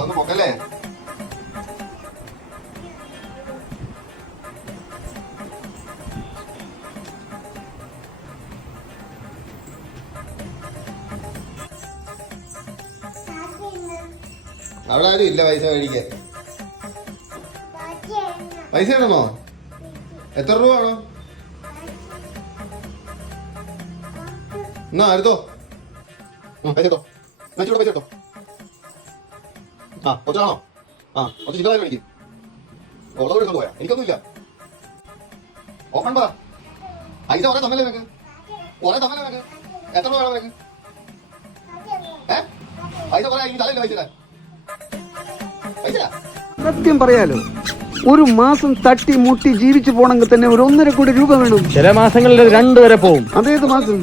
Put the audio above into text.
അതൊന്ന് പൊക്കല്ലേ. അവിടെ ആരും ഇല്ല പൈസ മേടിക്കാൻ. പൈസ വേണോ? എത്ര രൂപ വേണോ? എന്നാ എടുത്തോ. പൈസ എടുത്തോ. പൈസ എടുത്തോ. ആ ഒച്ചാണോ? ആ ഒച്ച ചില്ലറായി മേടിക്കും. ഉള്ളത് എടുത്തോണ്ട് പോയാ. എനിക്കൊന്നുമില്ല. ഓപ്പൺ പറ. പൈസ കുറെ തന്നല്ലേ നിനക്ക്? കുറെ തന്നല്ലേ നിനക്ക്? എത്ര രൂപ വേണം നിനക്ക്? പൈസ കുറെ ഇനി തലയില്ല പൈസ. സത്യം പറയാലോ, ഒരു മാസം തട്ടി മുട്ടി ജീവിച്ചു പോണെങ്കിൽ തന്നെ ഒരു 1.5 കോടി രൂപ വേണം. ചില മാസങ്ങളിൽ 2 വരെ പോകും. അതേത് മാസം?